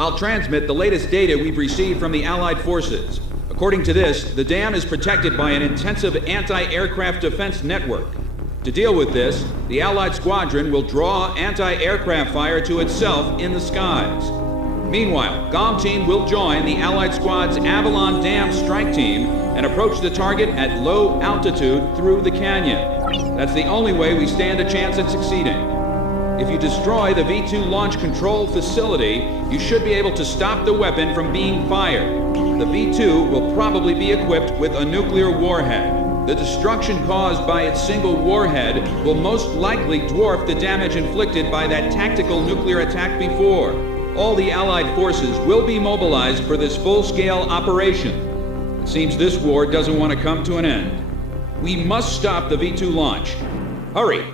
I'll transmit the latest data we've received from the Allied forces. According to this, the dam is protected by an intensive anti-aircraft defense network. To deal with this, the Allied squadron will draw anti-aircraft fire to itself in the skies. Meanwhile, GOM Team will join the Allied squad's Avalon Dam strike team and approach the target at low altitude through the canyon. That's the only way we stand a chance at succeeding. If you destroy the V-2 launch control facility, you should be able to stop the weapon from being fired. The V-2 will probably be equipped with a nuclear warhead. The destruction caused by its single warhead will most likely dwarf the damage inflicted by that tactical nuclear attack before. All the Allied forces will be mobilized for this full-scale operation. It seems this war doesn't want to come to an end. We must stop the V-2 launch. Hurry!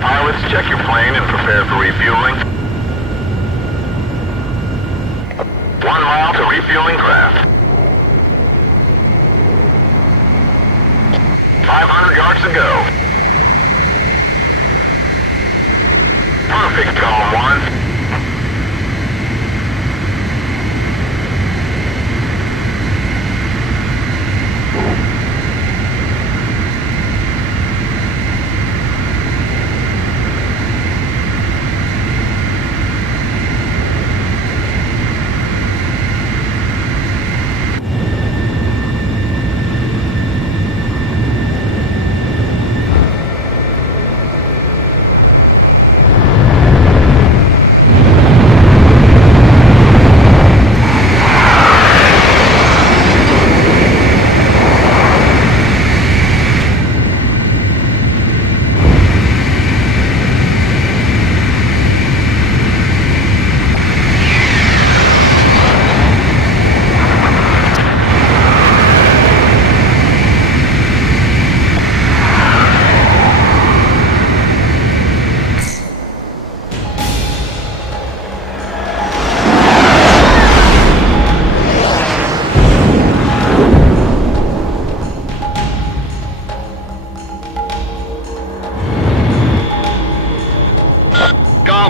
Pilots, check your plane and prepare for refueling. 1 mile to refueling craft. 500 yards to go. Perfect, Column 1.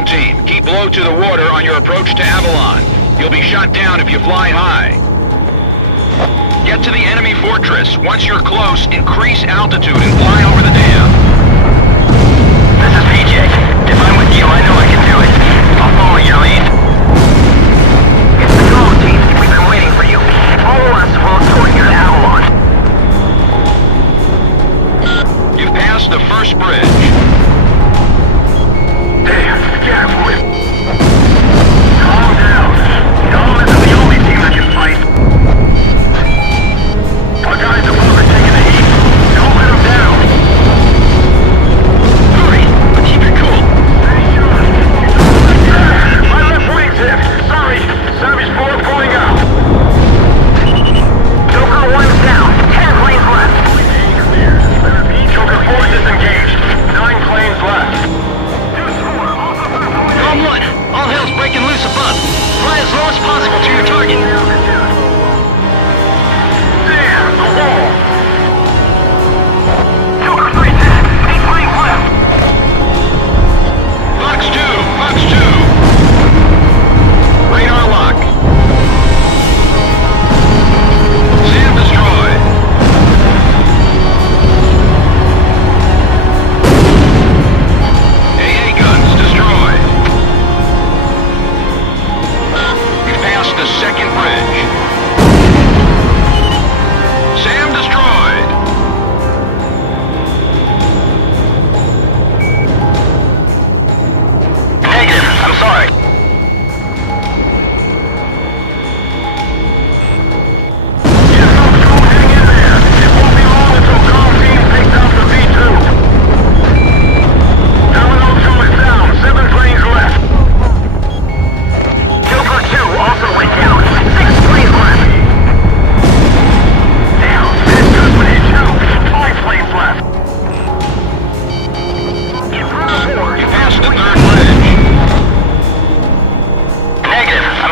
Team, keep low to the water on your approach to Avalon. You'll be shot down if you fly high. Get to the enemy fortress. Once you're close, increase altitude and fly over the dam. This is PJ. If I'm with you, I know I can do it. I'll follow your lead. It's the GOM Team. We've been waiting for you. Follow us. We'll escort you to Avalon. You've passed the first bridge. Careful. Calm down. GOM isn't the only team that can fight. Our guys above are taking the heat. Don't let them down.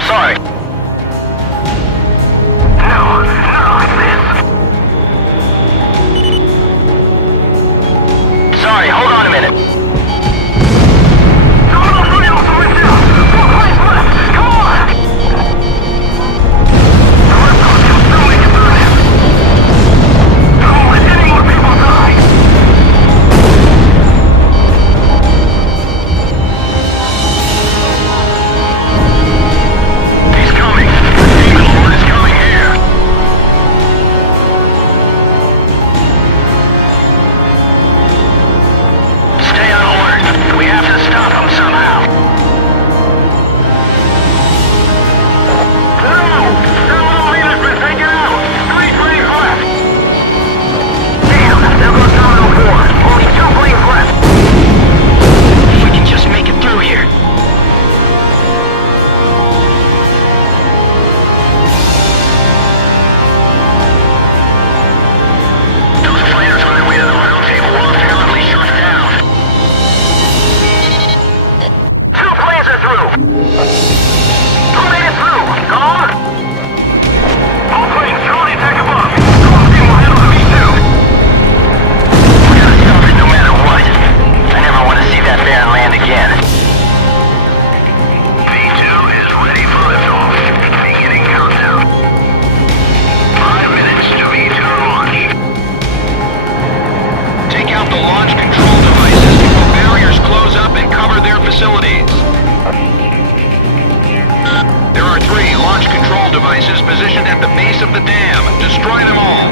Sorry. No, not like this. Sorry, hold on a minute. Devices positioned at the base of the dam. Destroy them all.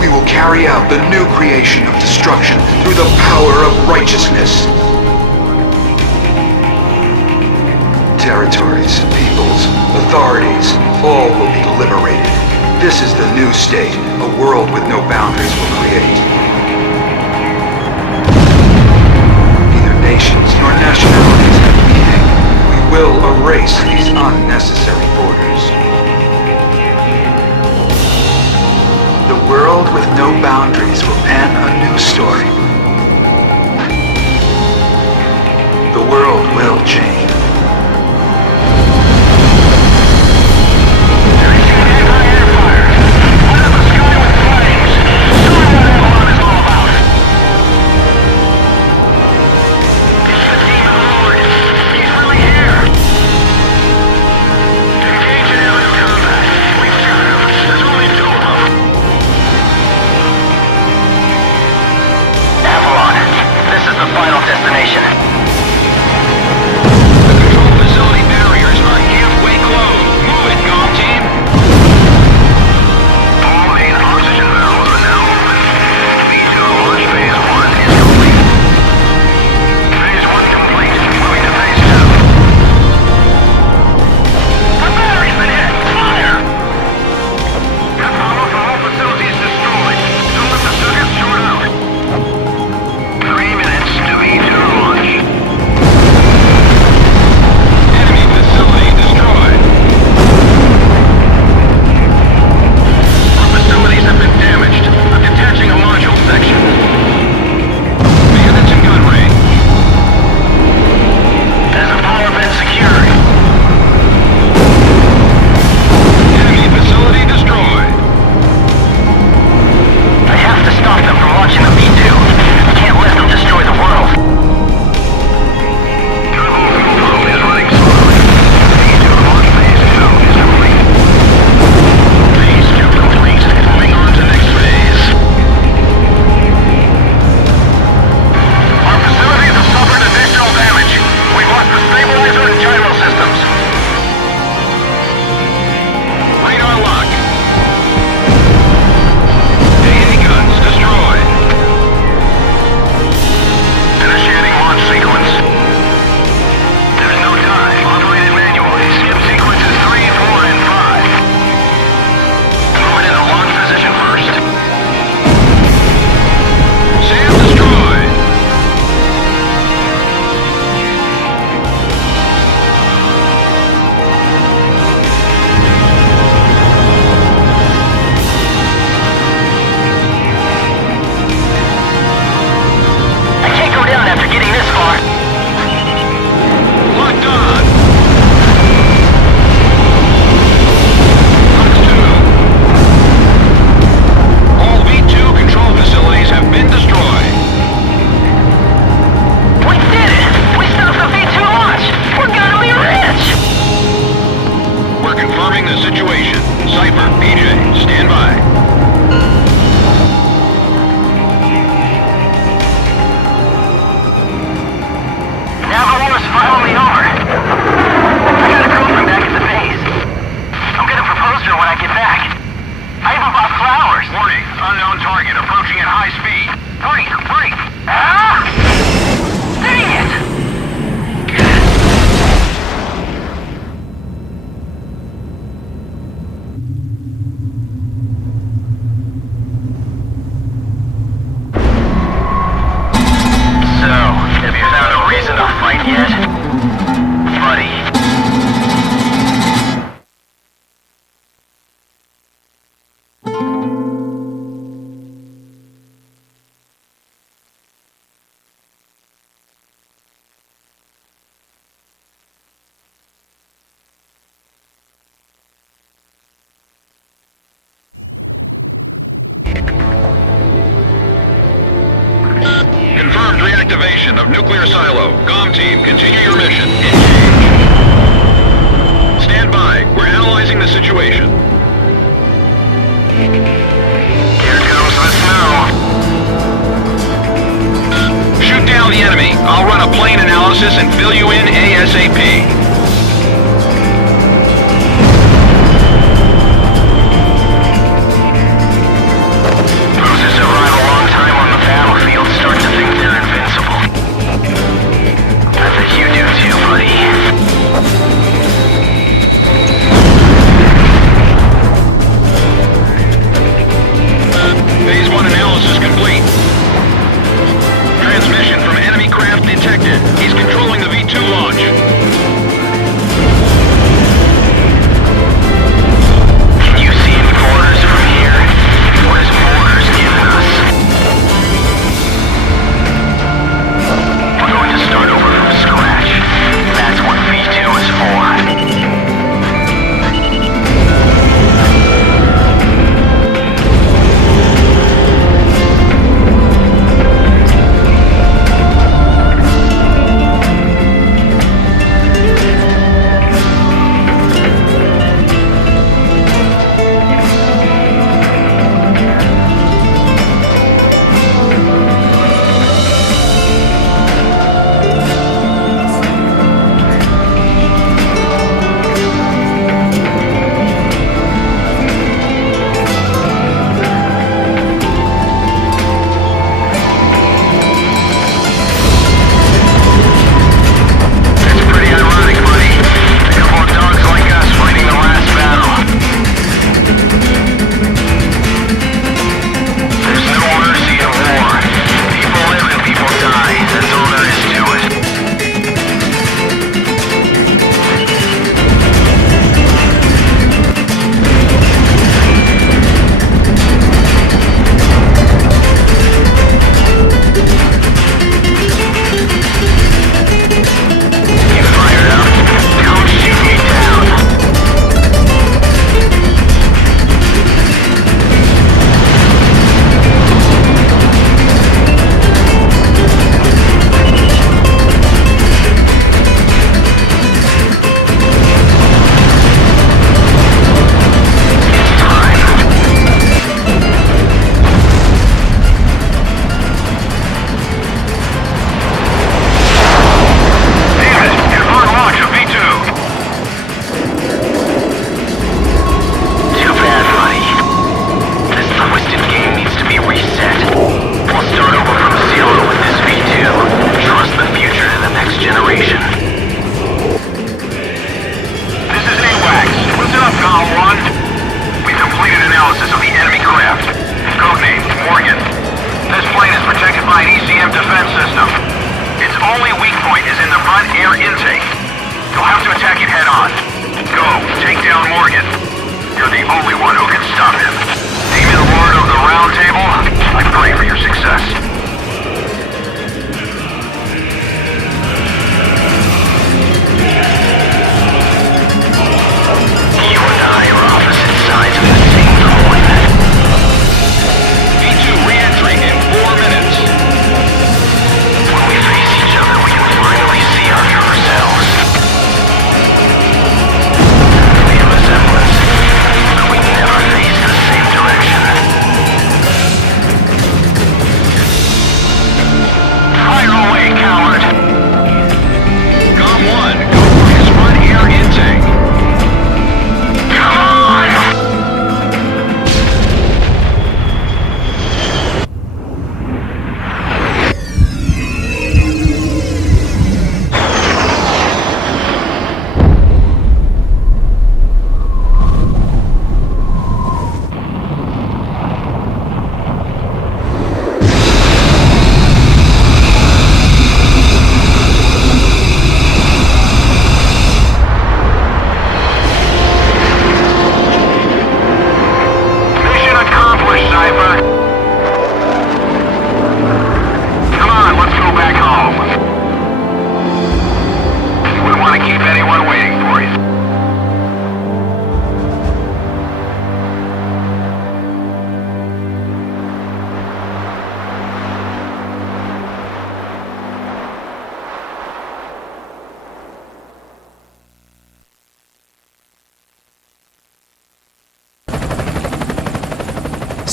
We will carry out the new creation of destruction through the power of righteousness. Territories, peoples, authorities, all will be liberated. This is the new state a world with no boundaries will create. Neither nations nor nationalities have meaning. We will erase these unnecessary borders. The world with no boundaries will pen a new story. The world will change. Final destination. unknown target approaching at high speed. Break! Break! Ah! Dang it! So, have you found a reason to fight yet? Buddy. Confirmed reactivation of nuclear silo. COM team, continue your mission. Engage. Stand by. We're analyzing the situation. Here comes the snow. Shoot down the enemy. I'll run a plane analysis and fill you in ASAP. Losers who ride a long time on the battlefield start to think they're invincible. I think you do too, buddy. Phase 1 analysis complete. Transmission from enemy craft detected. He's controlling the V2 launch.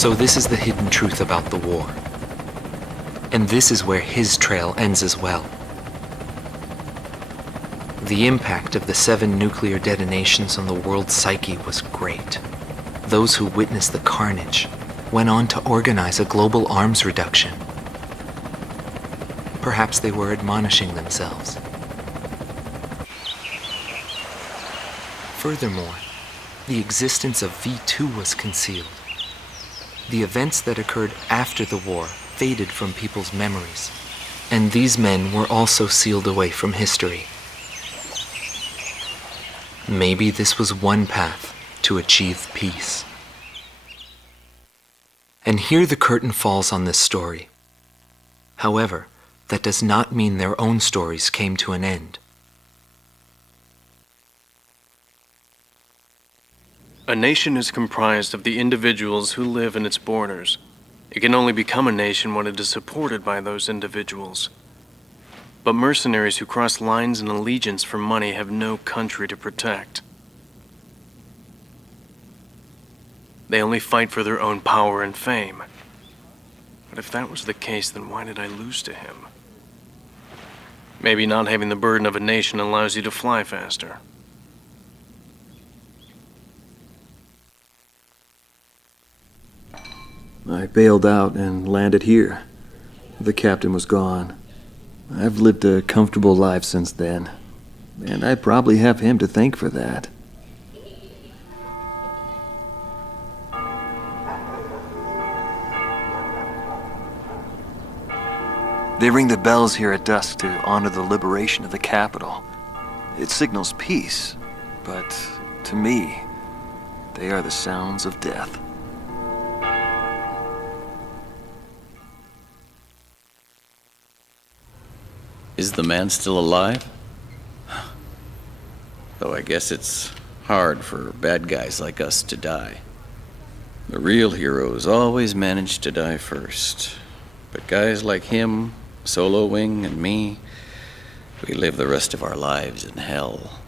So this is the hidden truth about the war. And this is where his trail ends as well. The impact of the 7 nuclear detonations on the world's psyche was great. Those who witnessed the carnage went on to organize a global arms reduction. Perhaps they were admonishing themselves. Furthermore, the existence of V2 was concealed. The events that occurred after the war faded from people's memories, and these men were also sealed away from history. Maybe this was one path to achieve peace. And here the curtain falls on this story. However, that does not mean their own stories came to an end. A nation is comprised of the individuals who live in its borders. It can only become a nation when it is supported by those individuals. But mercenaries who cross lines in allegiance for money have no country to protect. They only fight for their own power and fame. But if that was the case, then why did I lose to him? Maybe not having the burden of a nation allows you to fly faster. I bailed out and landed here. The captain was gone. I've lived a comfortable life since then, and I probably have him to thank for that. They ring the bells here at dusk to honor the liberation of the capital. It signals peace, but to me, they are the sounds of death. Is the man still alive? Though I guess it's hard for bad guys like us to die. The real heroes always manage to die first. But guys like him, Solo Wing, and me, we live the rest of our lives in hell.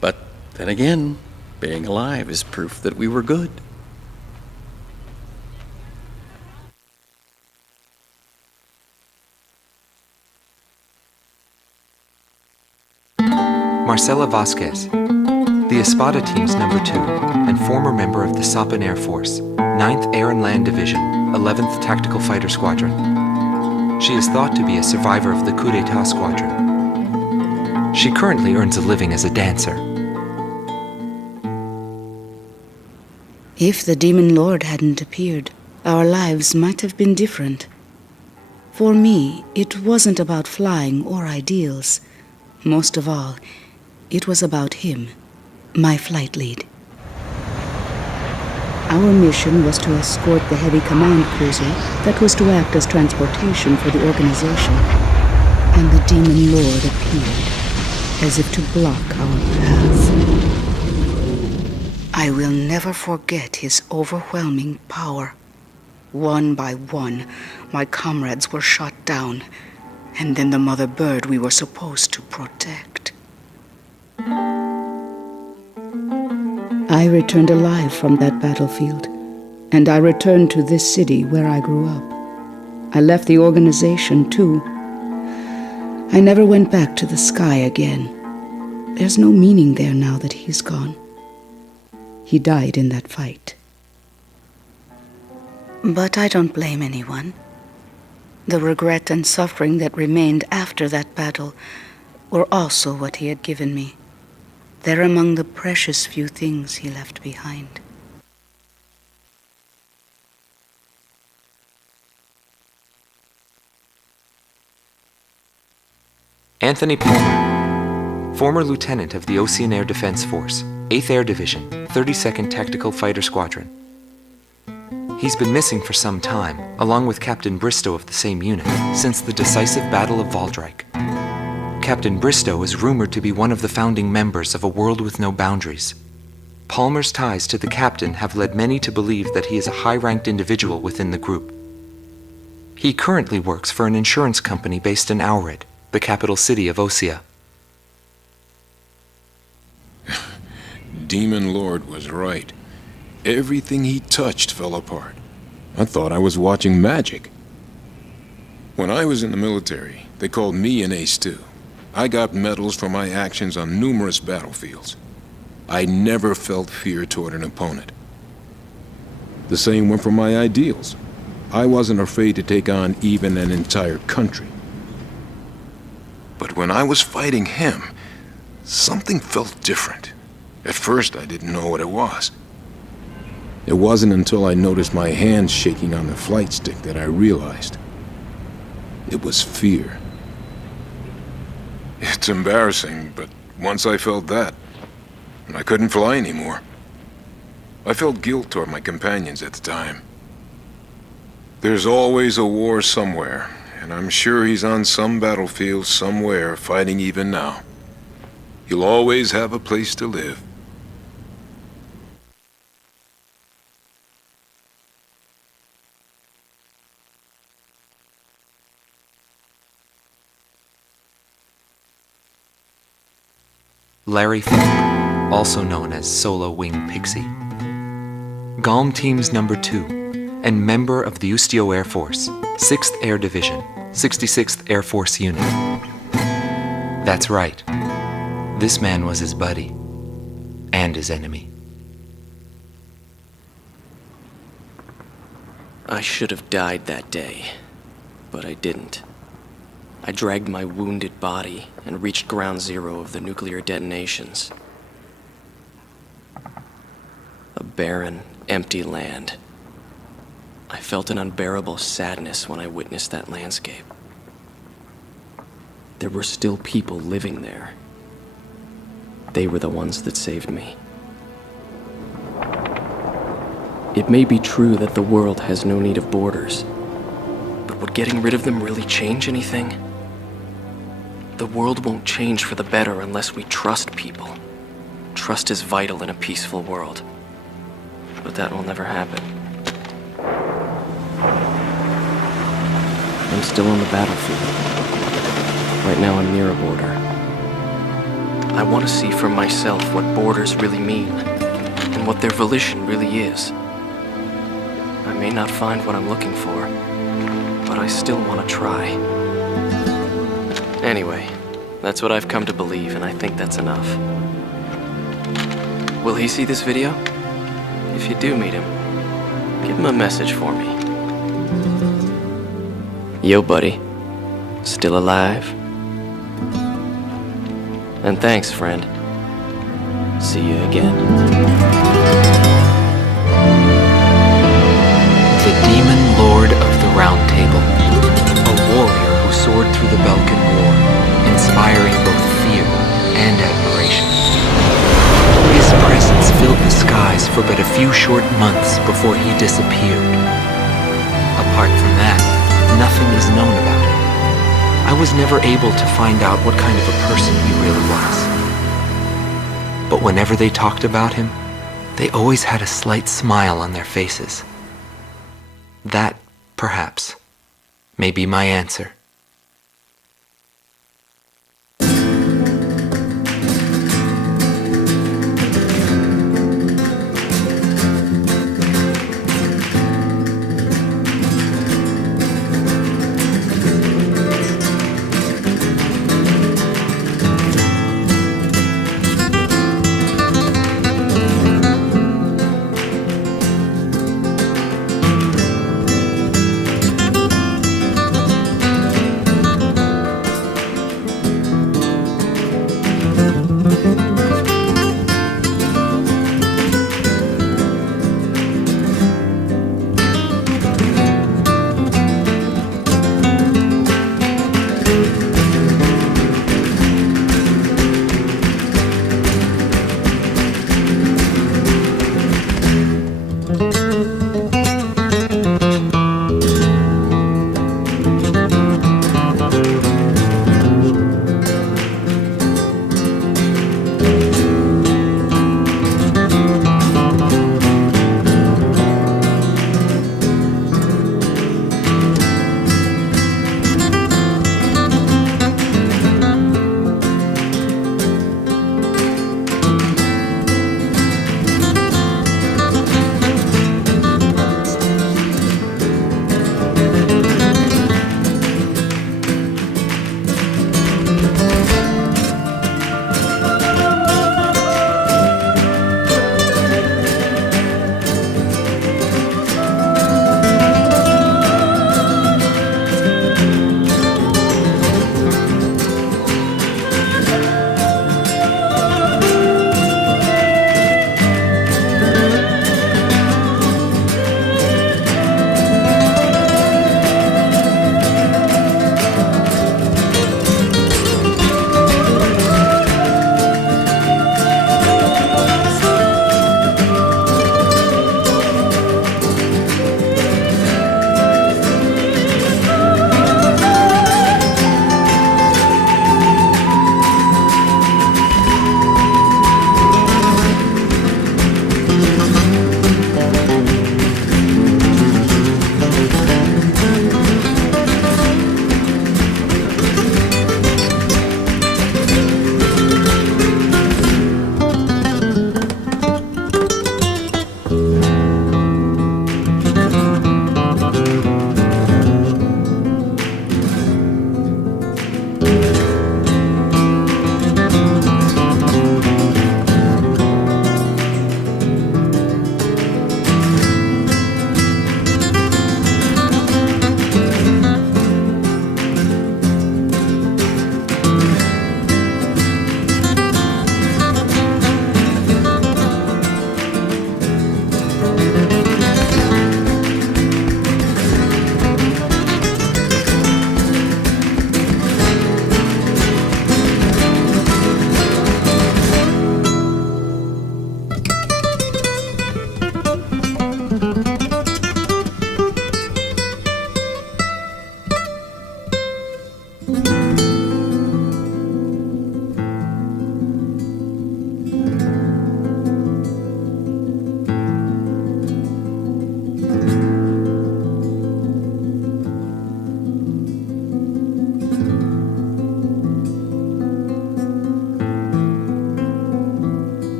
But then again, being alive is proof that we were good. Marcela Vasquez, the Espada Team's number 2 and former member of the Sapan Air Force, 9th Air and Land Division, 11th Tactical Fighter Squadron. She is thought to be a survivor of the coup d'etat squadron. She currently earns a living as a dancer. If the Demon Lord hadn't appeared, our lives might have been different. For me, it wasn't about flying or ideals. Most of all, it was about him, my flight lead. Our mission was to escort the heavy command cruiser that was to act as transportation for the organization. And the Demon Lord appeared, as if to block our path. I will never forget his overwhelming power. One by one, my comrades were shot down, and then the mother bird we were supposed to protect. I returned alive from that battlefield, and I returned to this city where I grew up. I left the organization, too. I never went back to the sky again. There's no meaning there now that he's gone. He died in that fight. But I don't blame anyone. The regret and suffering that remained after that battle were also what he had given me. They're among the precious few things he left behind. Anthony Palmer, former lieutenant of the Ocean Air Defense Force, 8th Air Division, 32nd Tactical Fighter Squadron. He's been missing for some time, along with Captain Bristow of the same unit, since the decisive Battle of Valdreich. Captain Bristow is rumored to be one of the founding members of A World with No Boundaries. Palmer's ties to the captain have led many to believe that he is a high-ranked individual within the group. He currently works for an insurance company based in Aurid, the capital city of Osea. Demon Lord was right. Everything he touched fell apart. I thought I was watching magic. When I was in the military, they called me an ace too. I got medals for my actions on numerous battlefields. I never felt fear toward an opponent. The same went for my ideals. I wasn't afraid to take on even an entire country. But when I was fighting him, something felt different. At first, I didn't know what it was. It wasn't until I noticed my hands shaking on the flight stick that I realized. It was fear. It's embarrassing, but once I felt that, I couldn't fly anymore. I felt guilt toward my companions at the time. There's always a war somewhere, and I'm sure he's on some battlefield somewhere fighting even now. He'll always have a place to live. Larry Funk, also known as Solo Wing Pixie. GALM Team's number 2, and member of the Ustio Air Force, 6th Air Division, 66th Air Force Unit. That's right. This man was his buddy, and his enemy. I should have died that day, but I didn't. I dragged my wounded body and reached ground zero of the nuclear detonations. A barren, empty land. I felt an unbearable sadness when I witnessed that landscape. There were still people living there. They were the ones that saved me. It may be true that the world has no need of borders, but would getting rid of them really change anything? The world won't change for the better unless we trust people. Trust is vital in a peaceful world. But that will never happen. I'm still on the battlefield. Right now I'm near a border. I want to see for myself what borders really mean, and what their volition really is. I may not find what I'm looking for, but I still want to try. Anyway, that's what I've come to believe, and I think that's enough. Will he see this video? If you do meet him, give him a message for me. Yo, buddy. Still alive? And thanks, friend. See you again. The Demon Lord of the Round Table. A warrior who soared through the Belkan War, inspiring both fear and admiration. His presence filled the skies for but a few short months before he disappeared. Apart from that, nothing is known about him. I was never able to find out what kind of a person he really was. But whenever they talked about him, they always had a slight smile on their faces. That, perhaps, may be my answer.